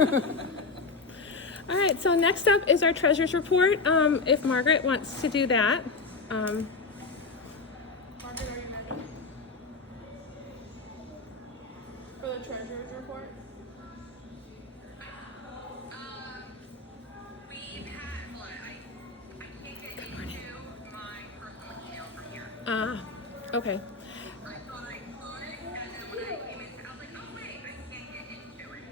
All right, so next up is our treasurer's report. If Margaret wants to do that. Margaret, are you ready? For the treasurer's report? We've had, well, I can't get into my personal email from here. Okay. I thought I could, and then when I came in, I was like, oh wait, I can't get into it.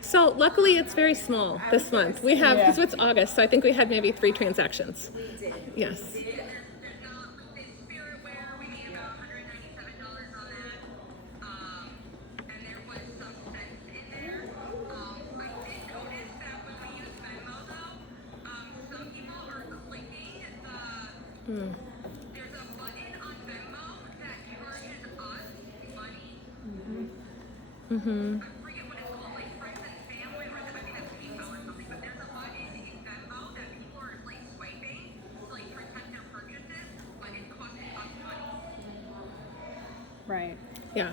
So luckily it's very small this month. We have, because it's August, so I think we had maybe 3 transactions. We did. Yes. There's not, with this Spiritware, we made about $197 on that. And there was some cents in there. I did notice that when we use Venmo though, some people are clicking there's a button on Venmo that charges us money. I forget what it's called, like friends and family, or I think that's PayPal or something, but there's a button in Venmo that people are like swiping to like protect their purchases, but it costs us money. Right. Yeah.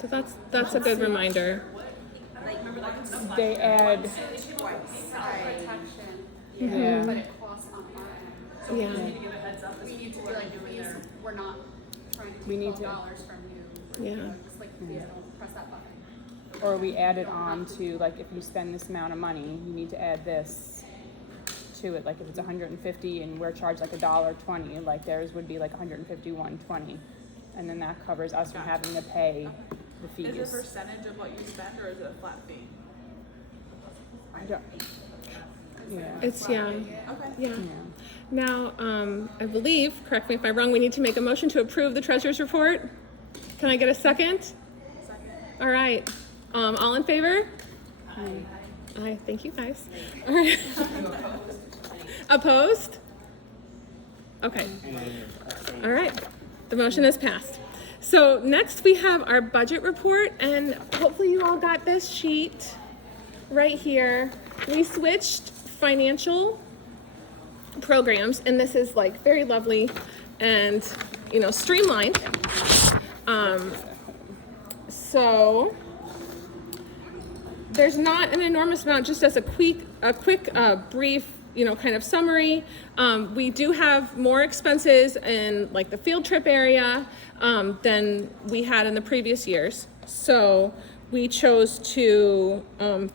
So that's a good reminder. Like, remember that? They add. Protection. Yeah. But it costs on our end. So Yeah. we need to give a heads up. We need to be like, please, we're not trying to We take need to- $12 from you. Yeah. Just like, please don't press that button. Or we add it on to, like, if you spend this amount of money, you need to add this to it. Like if it's 150 and we're charged like $1.20, like theirs would be like 151.20, and then that covers us from having to pay the fees. Is it a percentage of what you spend, or is it a flat fee? I don't. Yeah. It's, yeah. Okay. Yeah. Yeah. Now, I believe, correct me if I'm wrong, we need to make a motion to approve the treasurer's report. Can I get a second? Second. All right. All in favor? Aye. Thank you, guys. All right. Opposed? Okay. All right. The motion is passed. So next we have our budget report, and hopefully you all got this sheet right here. We switched financial programs, and this is like very lovely and, you know, streamlined. So there's not an enormous amount, just as a quick brief, you know, kind of summary. We do have more expenses in like the field trip area than we had in the previous years. So we chose to,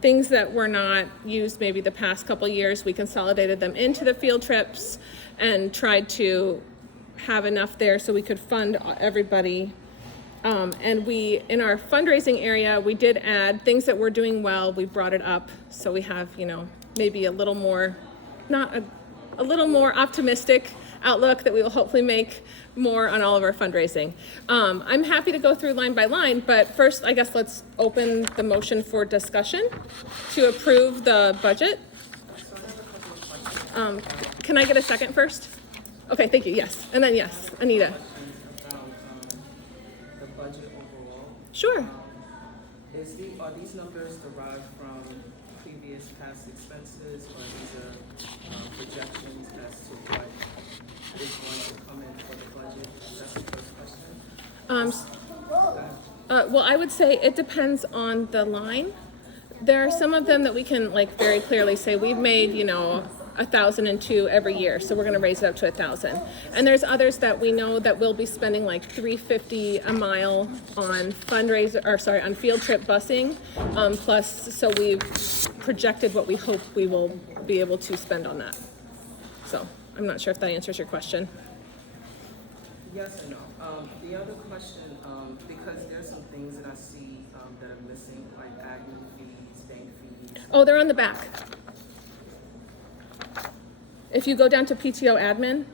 things that were not used maybe the past couple years, we consolidated them into the field trips and tried to have enough there so we could fund everybody. And we, in our fundraising area, we did add things that we're doing well. We brought it up, so we have, you know, maybe a little more, a little more optimistic outlook that we will hopefully make more on all of our fundraising. I'm happy to go through line by line, but first, I guess let's open the motion for discussion to approve the budget. Can I get a second first? Okay, thank you. Yes, and then yes, Anita. The budget overall. Sure. Are these numbers derived from previous past expenses, or these are projections as to what is going to come in for the budget? That's the first question. Well, I would say it depends on the line. There are some of them that we can like very clearly say we've made, you know, 1,002 every year, so we're going to raise it up to 1,000. And there's others that we know that we'll be spending like $3.50 a mile on on field trip busing. Plus, so we've projected what we hope we will be able to spend on that. So I'm not sure if that answers your question. Yes and no. The other question, because there's some things that I see that are missing, like admin fees, bank fees. Oh, they're on the back. If you go down to PTO admin,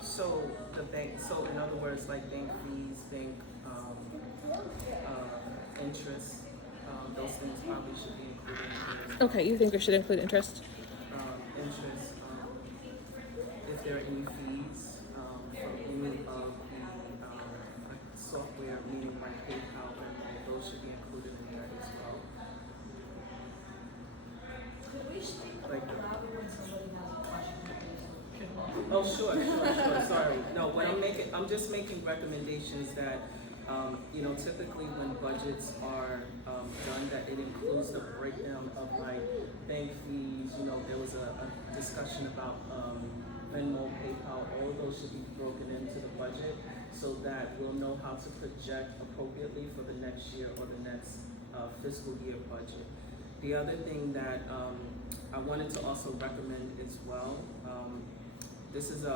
So the bank, so in other words, like bank fees, bank interest, those things probably should be included in here. okay, you think we should include interest? Interest, if there are any fees, for any of the software, meaning like PayPal, and those should be included in there as well. Oh, sure, sorry. No, what I'm just making recommendations that, you know, typically when budgets are, done, that it includes the breakdown of like bank fees, you know, there was a discussion about, Venmo, PayPal, all of those should be broken into the budget so that we'll know how to project appropriately for the next year or the next, fiscal year budget. The other thing that, I wanted to also recommend as well, this is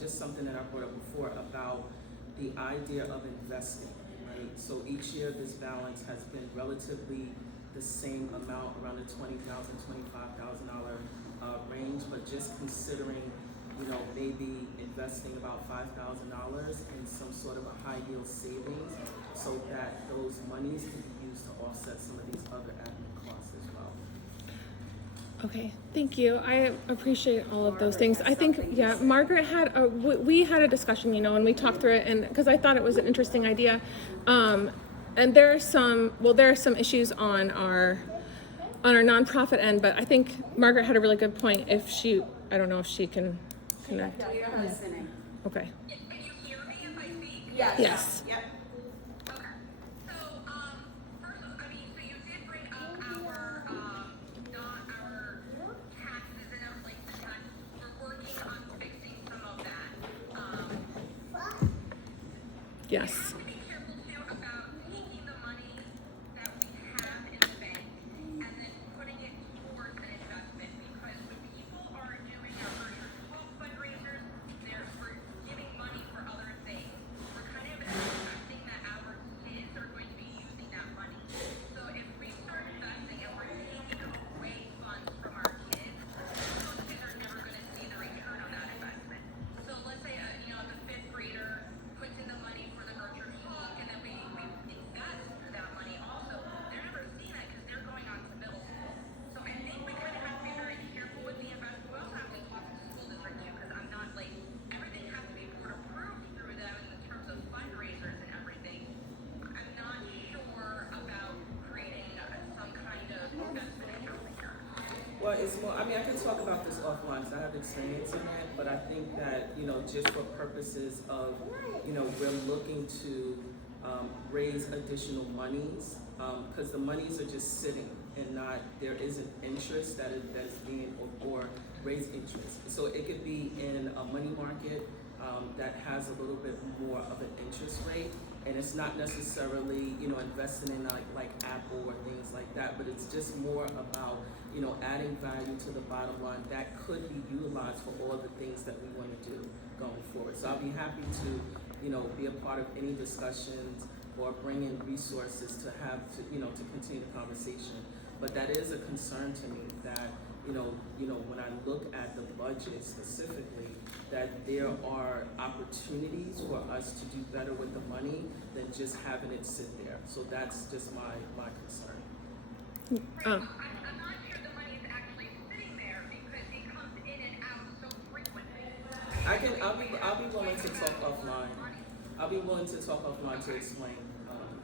just something that I brought up before about the idea of investing, right? So each year this balance has been relatively the same amount, around the $20,000, $25,000 range, but just considering, you know, maybe investing about $5,000 in some sort of a high yield savings so that those monies can be used to offset some of these other admin costs as well. Okay, thank you. I appreciate all of those things. I think, yeah, Margaret had we had a discussion, you know, and we talked through it, and because I thought it was an interesting idea. And there are some issues on our nonprofit end, but I think Margaret had a really good point. I don't know if she can connect. You're listening. Okay. Can you hear me if I speak? Yes. Yep. Okay. So, first, I mean, so you did bring up our, not our taxes and everything, that we're working on fixing some of that. We Yes. have to be careful too about taking the money that we have in the bank and then putting it towards an investment, because when people are doing our Urgent 12 fundraisers, we're giving money for other things. We're kind of expecting that our kids are going to be using that money. So if we start investing and we're taking away funds from our kids, those kids are never going to see the return on that investment. So let's say, the fifth grader puts in the money for the Urgent Hawk, and then we invest that money also. They're never seeing that because they're going on to middle school. So I think we kind of have to be very careful with the investment. We also have to talk to the school district too, because I'm not like, everything has to be board approved through them in terms of fundraisers and everything. I'm not sure about creating some kind of investment account here. Well, it's more, I mean, I can talk about this offline, because I have experience in that, but I think that, you know, just for purposes of, you know, we're looking to raise additional monies, because the monies are just sitting and not, there isn't interest that is being, or raise interest. So it could be in a money market that has a little bit more of an interest rate, and it's not necessarily, you know, investing in like Apple or things like that, but it's just more about, you know, adding value to the bottom line that could be utilized for all the things that we want to do going forward. So I'll be happy to, you know, be a part of any discussions or bring in resources to have to, you know, to continue the conversation. But that is a concern to me that, you know, when I look at the budget specifically, that there are opportunities for us to do better with the money than just having it sit there. So that's just my concern. I'm not sure the money is actually sitting there because it comes in and out so frequently. I'll be willing to talk offline. I'll be willing to talk offline to explain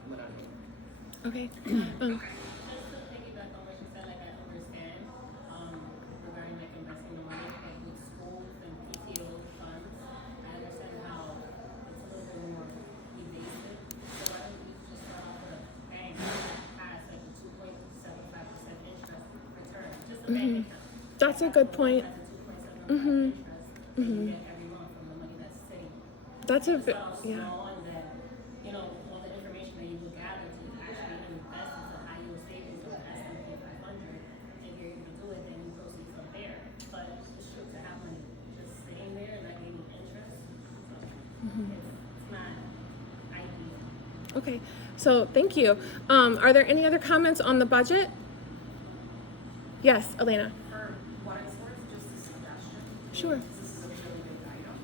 when I meet. Okay. Just to piggyback on what you said, like I understand, regarding like investing the money, like with schools and PTO funds, I understand how it's a little bit more evasive. So why don't we just start off with a bank that has like a 2.75% interest return, just a bank account. That's a good point. Has a 2.75% interest that you get every month from the money that's sitting. That's a bit, Start yeah. small and then, all the information that you will gather to actually invest into high yield savings of the S&P 500, and you're able to do it, then you proceed from there. But it's true to have money just sitting there and not getting interest, so it's not ideal. Okay. So thank you. Are there any other comments on the budget? Yes, Elena. For what it's worth, just a suggestion. Sure. This is a really big item,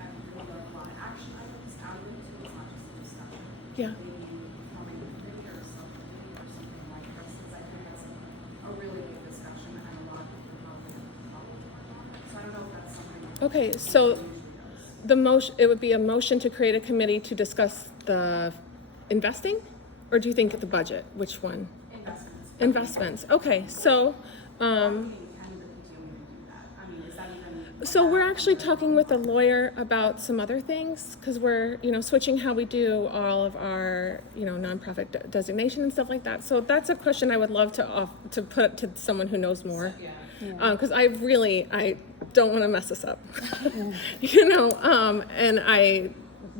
and we have a lot of action items out of it, so it's not just a discussion. Yeah. Maybe becoming a committee or something like this, since I think that's a really big discussion, and a lot of people probably on it. So I don't know if that's something. Okay. So it would be a motion to create a committee to discuss the investing, or do you think the budget? Which one? Investments. Investments. Okay. So, Can the PTO even do that? I mean, is that even? So we're actually talking with a lawyer about some other things, because we're, switching how we do all of our, nonprofit designation and stuff like that. So that's a question I would love to put to someone who knows more. Because I don't want to mess this up, and I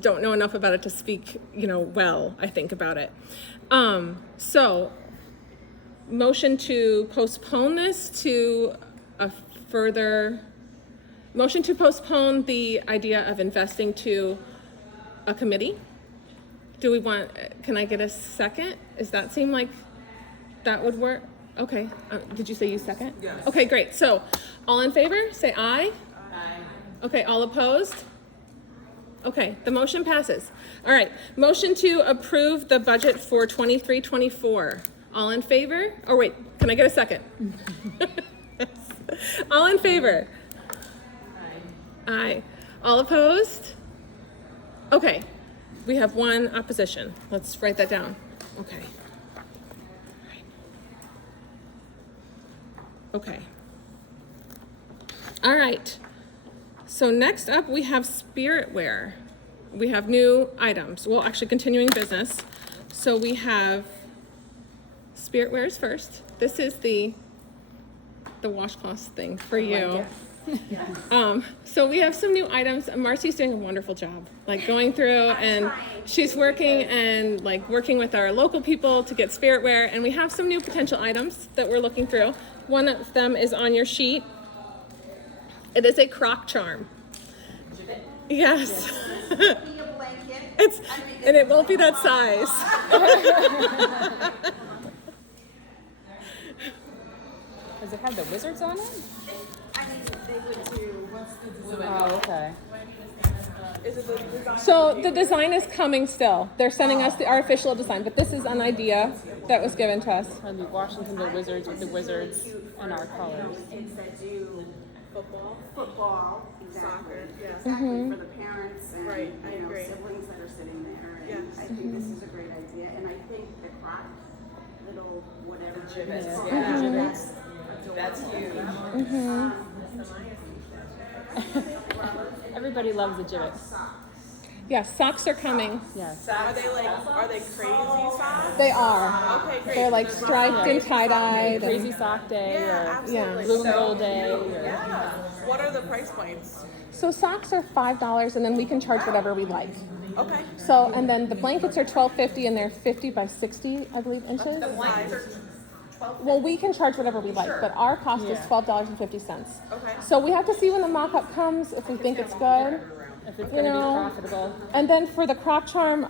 don't know enough about it to speak, well, I think, about it. So motion to postpone this to a further... Motion to postpone the idea of investing to a committee. Can I get a second? Does that seem like that would work? Okay, did you say you second? Yes. Okay, great. So, all in favor, say aye. Aye. Okay, all opposed? Okay, the motion passes. All right, motion to approve the budget for 23-24. All in favor? Oh wait, can I get a second? All in favor? Aye. All opposed? Okay, we have one opposition. Let's write that down. Okay. Okay. All right. So next up, we have spiritware. We have new items. Well, actually, continuing business. So we have spiritware is first. This is the washcloth thing for you. So we have some new items. Marcy's doing a wonderful job, going through, and she's working with our local people to get spiritware, and we have some new potential items that we're looking through. One of them is on your sheet. It is a crock charm. Yes. And it won't be that size. Does it have the wizards on it? I mean, they would do, what's the design? Oh, okay. Is it the design? So the design is coming still. They're sending us our official design, but this is an idea that was given to us. And the Washingtonville Wizards with the wizards and our colors. Kids that do Football, exactly. soccer, yeah. Exactly, for the parents and, Right, I agree. siblings that are sitting there. And Yes. I think this is a great idea, and I think the crock, little whatever. gibbets, it is, yeah. That's huge. Everybody loves a gibbet. Yes, socks are coming. Yes. Are they crazy socks? They are. Okay, great. They're striped and tie-dyed. Crazy sock day Yeah, or absolutely. blue and gold day. Or, Yeah. What are the price points? So socks are $5, and then we can charge whatever we like. Okay. So, and then the blankets are $12.50, and they're 50 by 60, I believe, inches. Well, we can charge whatever we like, but our cost is $12.50. Okay. So we have to see when the mock-up comes, if we think it's good. if it's going to be profitable. And then for the crock charm,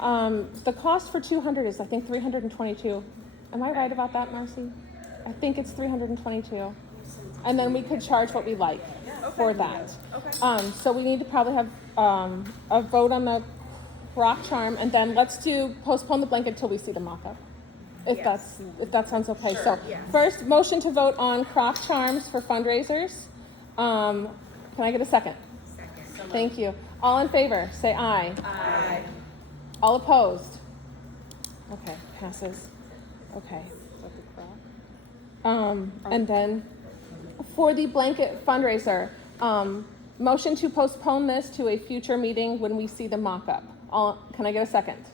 the cost for 200 is, I think, 322. Am I right about that, Marcy? I think it's 322. And then we could charge what we like for that. Okay. So we need to probably have a vote on the crock charm, and then let's postpone the blanket till we see the mock-up. If that sounds okay. So first, motion to vote on crock charms for fundraisers. Can I get a second? Second. Thank you. All in favor, say aye. Aye. All opposed? Okay, passes. Okay. And then for the blanket fundraiser, motion to postpone this to a future meeting when we see the mock-up. Can I get a second?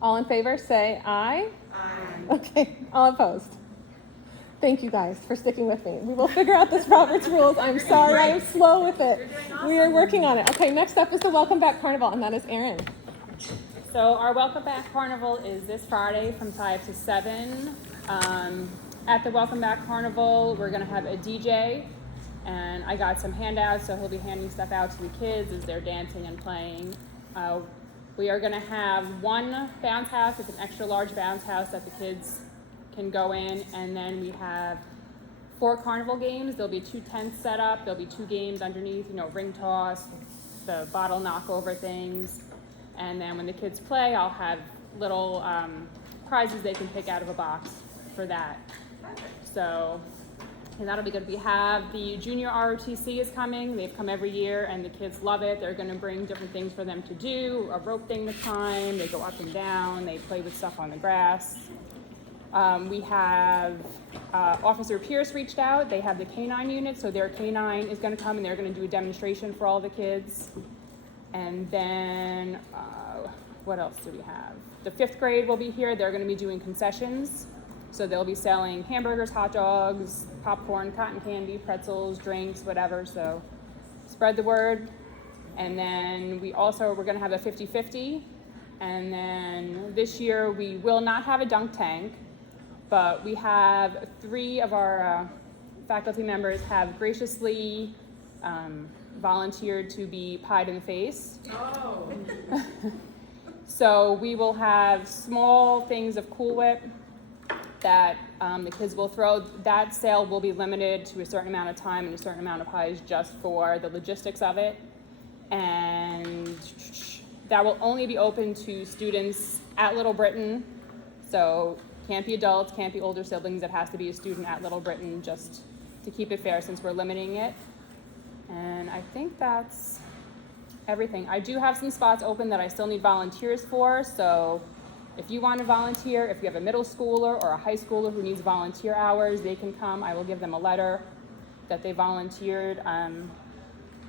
All in favor, say aye. Aye. Okay, all opposed? Thank you guys for sticking with me. We will figure out this Robert's rules. I'm sorry, I'm slow with it. We are working on it. Okay, next up is the Welcome Back Carnival, and that is Erin. So our Welcome Back Carnival is this Friday from 5 to 7. At the Welcome Back Carnival, we're going to have a DJ, and I got some handouts, so he'll be handing stuff out to the kids as they're dancing and playing. We are going to have one bounce house. It's an extra large bounce house that the kids can go in, and then we have 4 carnival games. There'll be 2 tents set up. There'll be 2 games underneath, ring toss, the bottle knockover things. And then when the kids play, I'll have little prizes they can pick out of a box for that. So, and that'll be good. We have the junior ROTC is coming. They've come every year, and the kids love it. They're going to bring different things for them to do, a rope thing to climb. They go up and down. They play with stuff on the grass. We have Officer Pierce reached out. They have the K-9 unit, so their K-9 is going to come and they're going to do a demonstration for all the kids. And then, what else do we have? The 5th grade will be here. They're going to be doing concessions. So they'll be selling hamburgers, hot dogs, popcorn, cotton candy, pretzels, drinks, whatever. So spread the word. And then we're going to have a 50-50. And then this year we will not have a dunk tank, but we have 3 of our faculty members have graciously volunteered to be pied in the face. Oh. So we will have small things of Cool Whip that the kids will throw. That sale will be limited to a certain amount of time and a certain amount of pies just for the logistics of it. And that will only be open to students at Little Britain. So can't be adults, can't be older siblings. It has to be a student at Little Britain just to keep it fair since we're limiting it. And I think that's everything. I do have some spots open that I still need volunteers for. So if you want to volunteer, if you have a middle schooler or a high schooler who needs volunteer hours, they can come. I will give them a letter that they volunteered.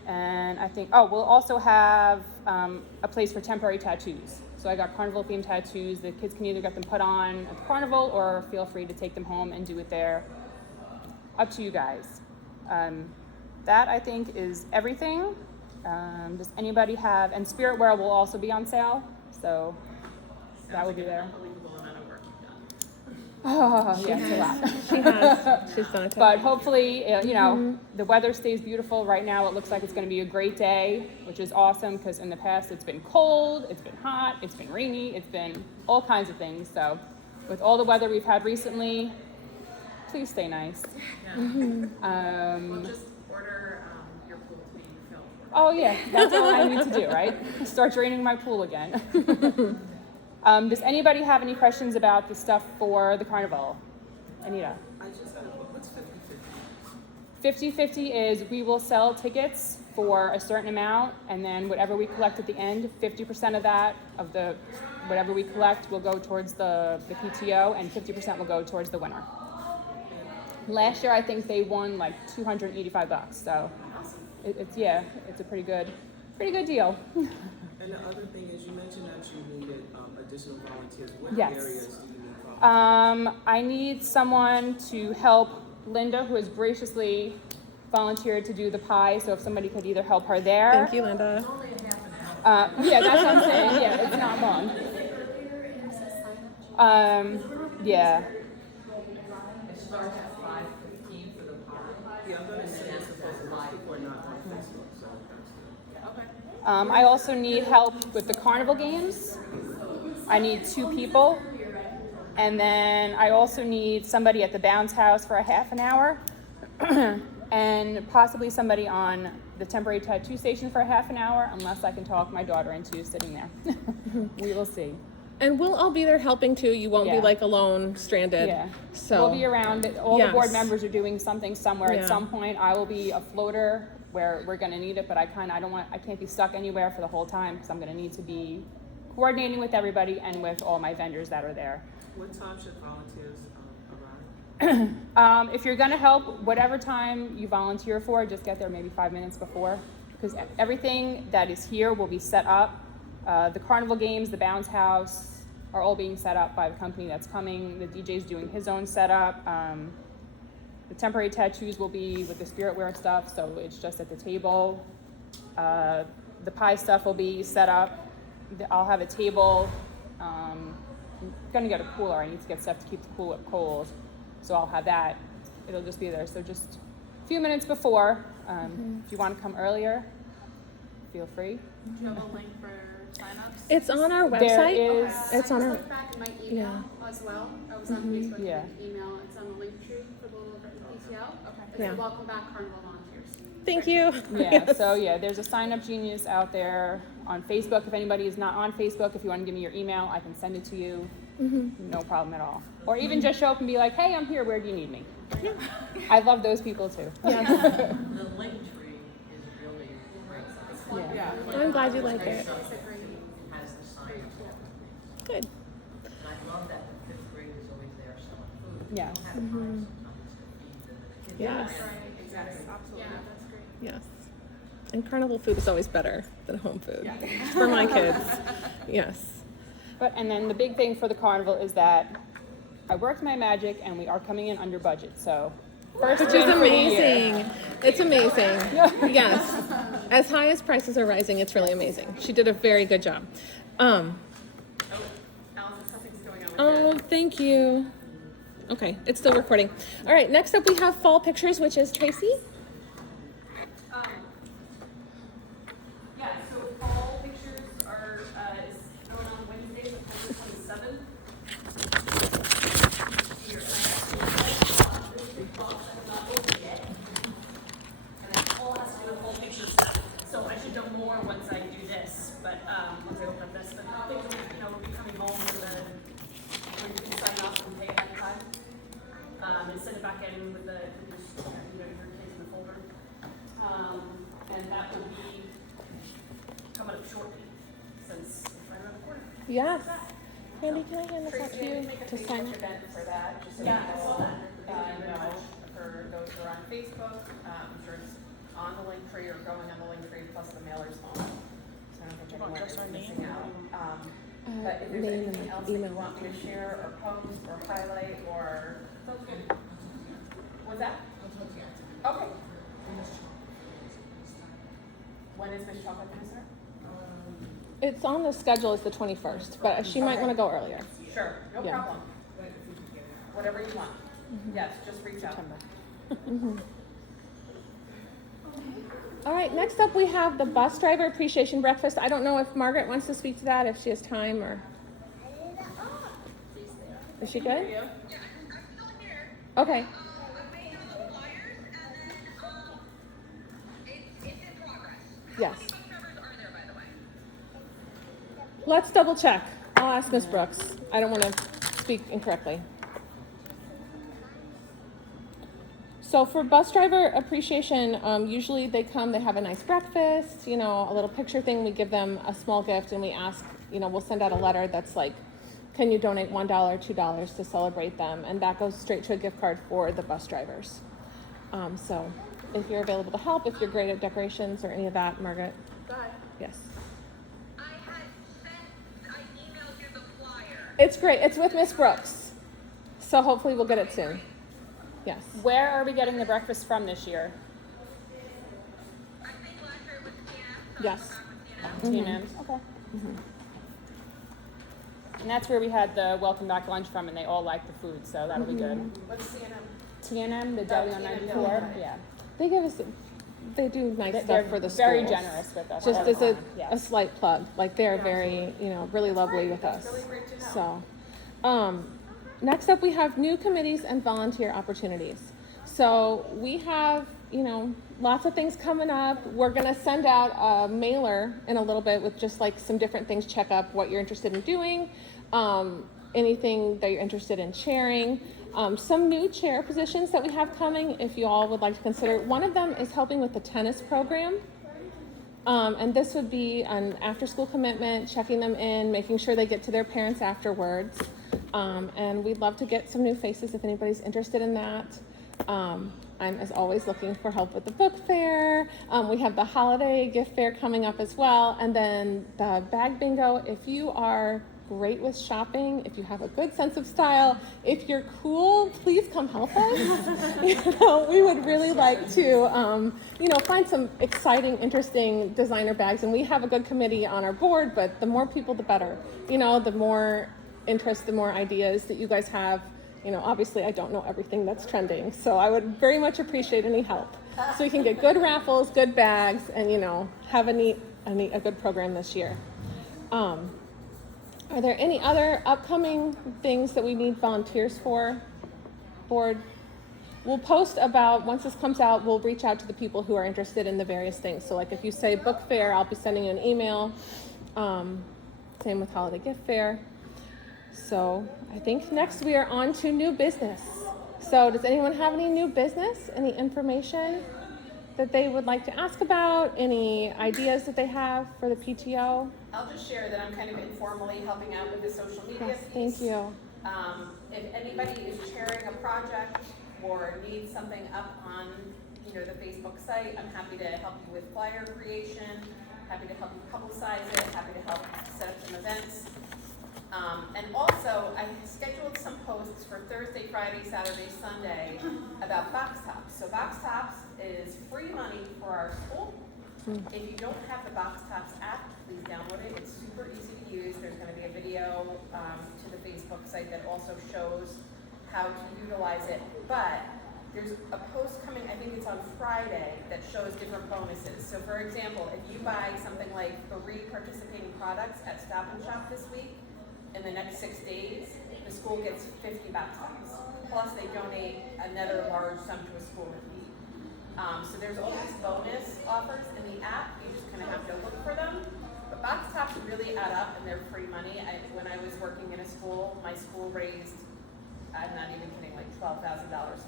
And I think, we'll also have a place for temporary tattoos. So I got carnival themed tattoos. The kids can either get them put on at the carnival or feel free to take them home and do it there. Up to you guys. That I think is everything. Does anybody have, and Spirit Wear will also be on sale. So that will be there. Oh, yeah, it's a lot. She has. She's done it. But hopefully, the weather stays beautiful. Right now, it looks like it's going to be a great day, which is awesome because in the past, it's been cold, it's been hot, it's been rainy, it's been all kinds of things. So with all the weather we've had recently, please stay nice. We'll just order your pool to be filled. Oh, yeah, that's all I need to do, right? Start draining my pool again. Does anybody have any questions about the stuff for the carnival? Anita? I just had a, what's 50-50? 50-50 is we will sell tickets for a certain amount, and then whatever we collect at the end, 50% of that, whatever we collect will go towards the PTO, and 50% will go towards the winner. Last year, I think they won like $285, so it's a pretty good deal. And the other thing is, you mentioned that you needed additional volunteers. What Yes. areas do you need volunteers? I need someone to help Linda, who has graciously volunteered to do the pie. So if somebody could either help her there. Thank you, Linda. Yeah, that's what I'm saying. Yeah, it's not long. Yeah. It starts at 5:15 for the pie. Yeah, I'm going to say it's supposed to people are not on Facebook, so that's good. I also need help with the carnival games. I need 2 people. And then I also need somebody at the bounce house for a half an hour. And possibly somebody on the temporary tattoo station for a half an hour, unless I can talk my daughter into sitting there. We will see. And we'll all be there helping too. You won't be Yeah. like alone, stranded. Yeah. So We'll be around. All the board Yes. members are doing something somewhere Yeah. at some point. I will be a floater where we're going to need it, but I can't be stuck anywhere for the whole time because I'm going to need to be coordinating with everybody and with all my vendors that are there. What time should volunteers arrive? If you're going to help, whatever time you volunteer for, just get there maybe 5 minutes before because everything that is here will be set up. The carnival games, the bounce house are all being set up by the company that's coming. The DJ's doing his own setup. The temporary tattoos will be with the Spirit Wear stuff, so it's just at the table. The pie stuff will be set up. I'll have a table. I'm gonna get a cooler. I need to get stuff to keep the pool up cold, so I'll have that. It'll just be there. So just a few minutes before. If you want to come earlier, feel free. Do you have a link for signups? it's on our There website. is. It's I on just our- looked back in my email as well. I was on Facebook Yeah. and email. It's on the link tree for the Little Britain PTO. Okay. It's Yeah. the Welcome Back Carnival Volunteers. Thank you. Yeah, Yes. so there's a sign up genius out there on Facebook. If anybody is not on Facebook, if you want to give me your email, I can send it to you. No problem at all. Or even just show up and be like, hey, I'm here, where do you need me? I love those people too. Yes. The link tree is really great. Yeah. I'm glad you like it. It has the sign up. Good. And I love that the 5th grade is always there, so Yeah. Yes. Exactly. Absolutely. Yes. And carnival food is always better than home food for my kids. Yes. But, and then the big thing for the carnival is that I worked my magic and we are coming in under budget, so. First Which win is for the year. amazing. It's amazing. Yes. As high as prices are rising, it's really amazing. She did a very good job. Allison, something's going on with Oh, thank you. Okay, it's still recording. All right, next up we have fall pictures, which is Tracy. Yeah, so fall pictures are, is going on Wednesday, September 27th. Here, I actually this big box I have not opened yet. And it all has to do with fall pictures. So I should know more once I do this, but, once I open up this, but things will, will be coming home with the, when you can sign off and pay ahead of time. And send it back in with the, your case in the folder. And that will be coming up shortly, since it's right around the corner. Yes. Candy, can I hand this out to you to sign up? Event for that, just so Yeah, I saw that. know, for those who are on Facebook, I'm sure it's on the link tree or going on the link tree plus the mailer's phone. So I don't think anyone is missing out. But if there's Name anything and else that you email. want me to share or post or highlight or. What's that? Okay. When is Miss Chocolate gonna start? It's on the schedule as the 21st, but she might want to go earlier. Sure, no Yeah. problem. Whatever you want. Yes, just reach out. All right, next up we have the bus driver appreciation breakfast. I don't know if Margaret wants to speak to that, if she has time, or. Is she good? Yeah, I'm still here. Okay. We have the flyers, and then it's in progress. Yes. How many bus drivers are there, by the way? Let's double check. I'll ask Miss Brooks. I don't want to speak incorrectly. So for bus driver appreciation, usually they come, they have a nice breakfast, a little picture thing. We give them a small gift and we ask, we'll send out a letter that's like, can you donate $1, $2 to celebrate them? And that goes straight to a gift card for the bus drivers. So if you're available to help, if you're great at decorations or any of that, Margaret. Go ahead. Yes. I emailed you the flyer. It's great. It's with Miss Brooks. So hopefully we'll get it soon. Yes. Where are we getting the breakfast from this year? I think last year it was TNF. Yes. T&M's? Okay. And that's where we had the welcome back lunch from, and they all liked the food, so that'll be good. What's CNM? T&M, the deli on T&M, 94, yeah. They do nice They're stuff for the schools. very generous with us. Just all the as a time, yes. slight plug, like they're very, really lovely with us. Really great to know. So, next up we have new committees and volunteer opportunities. So we have, lots of things coming up. We're gonna send out a mailer in a little bit with just like some different things, check up what you're interested in doing, anything that you're interested in sharing. Some new chair positions that we have coming, if you all would like to consider. One of them is helping with the tennis program. And this would be an after-school commitment, checking them in, making sure they get to their parents afterwards. And we'd love to get some new faces if anybody's interested in that. I'm, as always, looking for help with the book fair. We have the holiday gift fair coming up as well. And then the bag bingo. If you are great with shopping, if you have a good sense of style, if you're cool, please come help us. We would really like to, find some exciting, interesting designer bags. And we have a good committee on our board, but the more people, the better. The more interest, the more ideas that you guys have. Obviously I don't know everything that's trending, so I would very much appreciate any help. So we can get good raffles, good bags, and have a good program this year. Are there any other upcoming things that we need volunteers for? Board? We'll post about, once this comes out, we'll reach out to the people who are interested in the various things. So like if you say book fair, I'll be sending you an email. Same with holiday gift fair. So I think next we are on to new business. So does anyone have any new business? Any information that they would like to ask about? Any ideas that they have for the PTO? I'll just share that I'm kind of informally helping out with the social media Yes, piece. thank you. If anybody is chairing a project or needs something up on, the Facebook site, I'm happy to help you with flyer creation, happy to help you publicize it, happy to help set up some events. And also, I scheduled some posts for Thursday, Friday, Saturday, Sunday about Box Tops. So Box Tops is free money for our school. If you don't have the Box Tops app, please download it. It's super easy to use. There's going to be a video to the Facebook site that also shows how to utilize it. But there's a post coming, I think it's on Friday, that shows different bonuses. So for example, if you buy something like 3 participating products at Stop and Shop this week, in the next 6 days, the school gets 50 Box Tops. Plus they donate another large sum to a school in need. So there's all these bonus offers in the app. You just kind of have to look for them. But Box Tops really add up and they're free money. When I was working in a school, my school raised, I'm not even kidding, like $12,000 a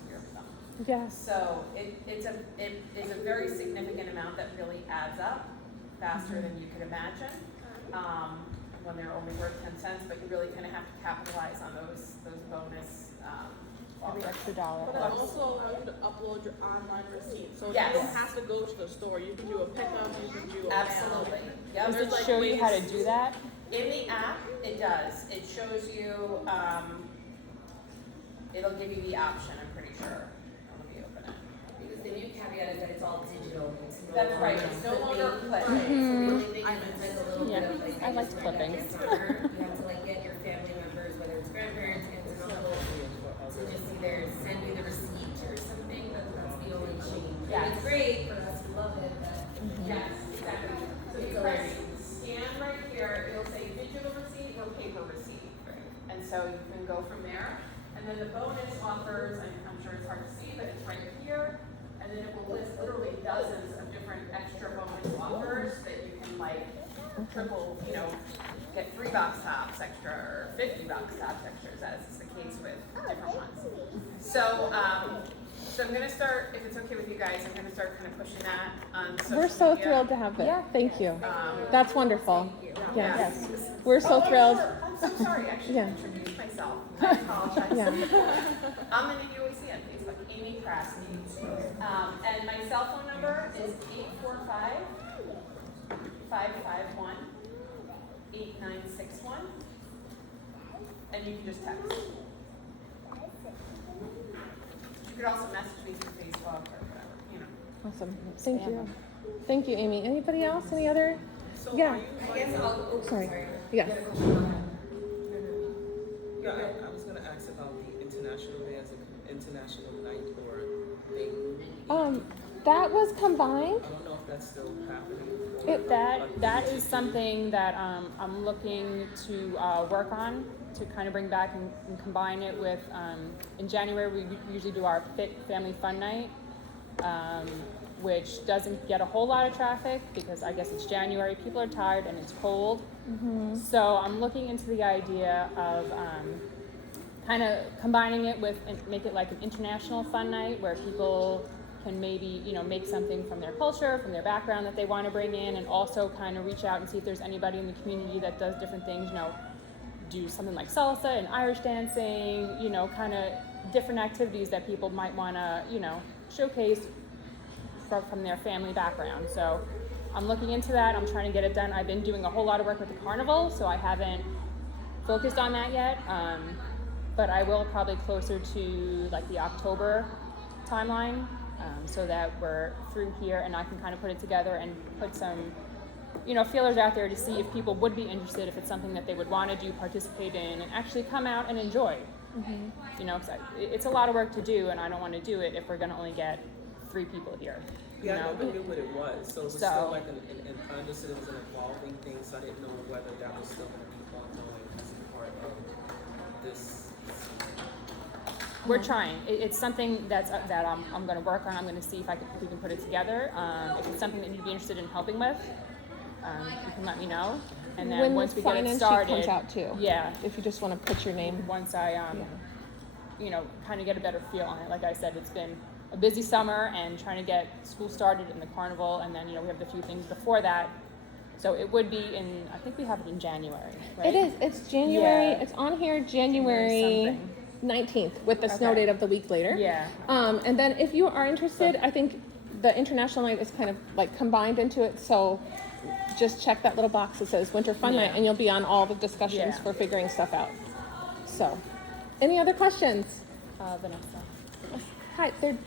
year for them. Yes. So it is a very significant amount that really adds up faster than you could imagine. When they're only worth 10 cents, but you really kind of have to capitalize on those bonus Every offers. extra dollar. But it also allows you to upload your online receipt. So Yes. you don't have to go to the store. You can do a pickup, you can do a mail. Absolutely. Yep. Does There's it like show you how to ways- do that? In the app, it does. It shows you, it'll give you the option, I'm pretty sure. Let me open it. Because the new caveat is that it's all digital. It's no That's right, longer it's no longer clipping. clip. So the only thing is it's like a little Yeah, bit of like. I liked just clipping. get summer, you have to like get your family members, whether it's grandparents, aunts and uncles, to just either send me the receipt or something, but that's the only change. And Yes. it's great for us, we love it, but. Yes, exactly. So you press scan right here, it'll say digital receipt or paper receipt. And so you can go from there. And then the bonus offers, I'm sure it's hard to see, but it's right here. And then it will list literally dozens of different extra bonus offers that you can like triple, get 3 Box Tops extra or 50 Box Tops extras, as is the case with different ones. So, so I'm gonna start, if it's okay with you guys, I'm gonna start kind of pushing that on social We're so media. thrilled to have it. Yeah. Thank you. Um, That's wonderful. yeah. Yes. We're so Oh, thrilled. sure. I'm so sorry, I should Yeah. introduce myself. I apologize. Yeah. I'm the new UAC on Facebook, Amy Krasny. And my cell phone number is 845-551-8961. And you can just text. You could also message me through Facebook or whatever, Awesome. Thank you. Thank you, Amy. Anybody else? Any other? So Yeah. are you I guess I'll, Sorry. sorry. Yes. You gotta go. Go ahead. Yeah, I was gonna ask about the International Day as an international night or thing. That was combined. I don't know if that's still happening. That is something that I'm looking to work on to kind of bring back and combine it with, in January we usually do our family fun night, which doesn't get a whole lot of traffic because I guess it's January, people are tired and it's cold. So I'm looking into the idea of kind of combining it with, and make it like an international fun night where people can maybe, make something from their culture, from their background that they want to bring in, and also kind of reach out and see if there's anybody in the community that does different things, do something like salsa and Irish dancing, kind of different activities that people might want to, showcase from their family background. So I'm looking into that. I'm trying to get it done. I've been doing a whole lot of work with the carnival, so I haven't focused on that yet. But I will probably closer to like the October timeline, so that we're through here and I can kind of put it together and put some, feelers out there to see if people would be interested, if it's something that they would want to do, participate in, and actually come out and enjoy. 'Cause it's a lot of work to do, and I don't want to do it if we're going to only get 3 people here. Yeah, I never knew what it was, so it was So- still like I understood it was an evolving thing, so I didn't know whether that was still gonna keep on going as a part of this. We're trying. It's something that I'm going to work on. I'm going to see if we can put it together. If it's something that you'd be interested in helping with, you can let me know. And then When once the we get it sign-in sheet started, comes out too. yeah. If you just want to put your name. Once I, kind of get a better feel on it. Like I said, it's been a busy summer and trying to get school started in the carnival, and then we have the few things before that. So it would be in, I think we have it in January, right? It is. It's January. Yeah. It's on here January something. 19th with the snow Okay. date of the week later. Yeah. And then if you are interested, I think the international night is kind of like combined into it. So just check that little box that says Winter Fun Night, Yeah. and you'll be on all the discussions Yeah. for figuring stuff out. So, any other questions? Vanessa. Hi, there.